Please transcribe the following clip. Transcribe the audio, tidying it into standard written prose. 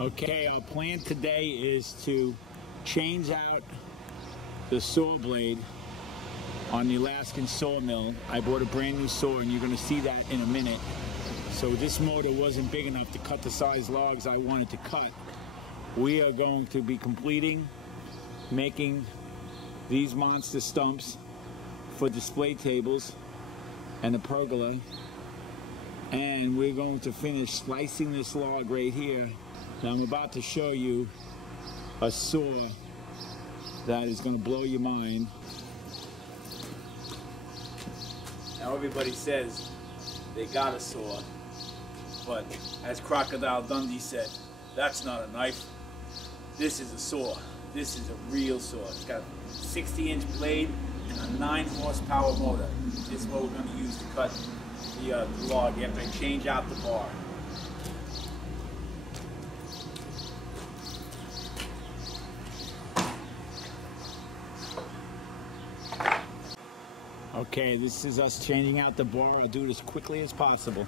Okay, our plan today is to change out the saw blade on the Alaskan Sawmill. I bought a brand new saw and you're going to see that in a minute. So this motor wasn't big enough to cut the size logs I wanted to cut. We are going to be making these monster stumps for display tables and a pergola. And we're going to finish slicing this log right here. Now I'm about to show you a saw that is going to blow your mind. Now everybody says they got a saw, but as Crocodile Dundee said, that's not a knife. This is a saw. This is a real saw. It's got a 60-inch blade and a 9-horsepower motor. This is what we're going to use to cut the log after I change out the bar. Okay, this is us changing out the bar. I'll do it as quickly as possible.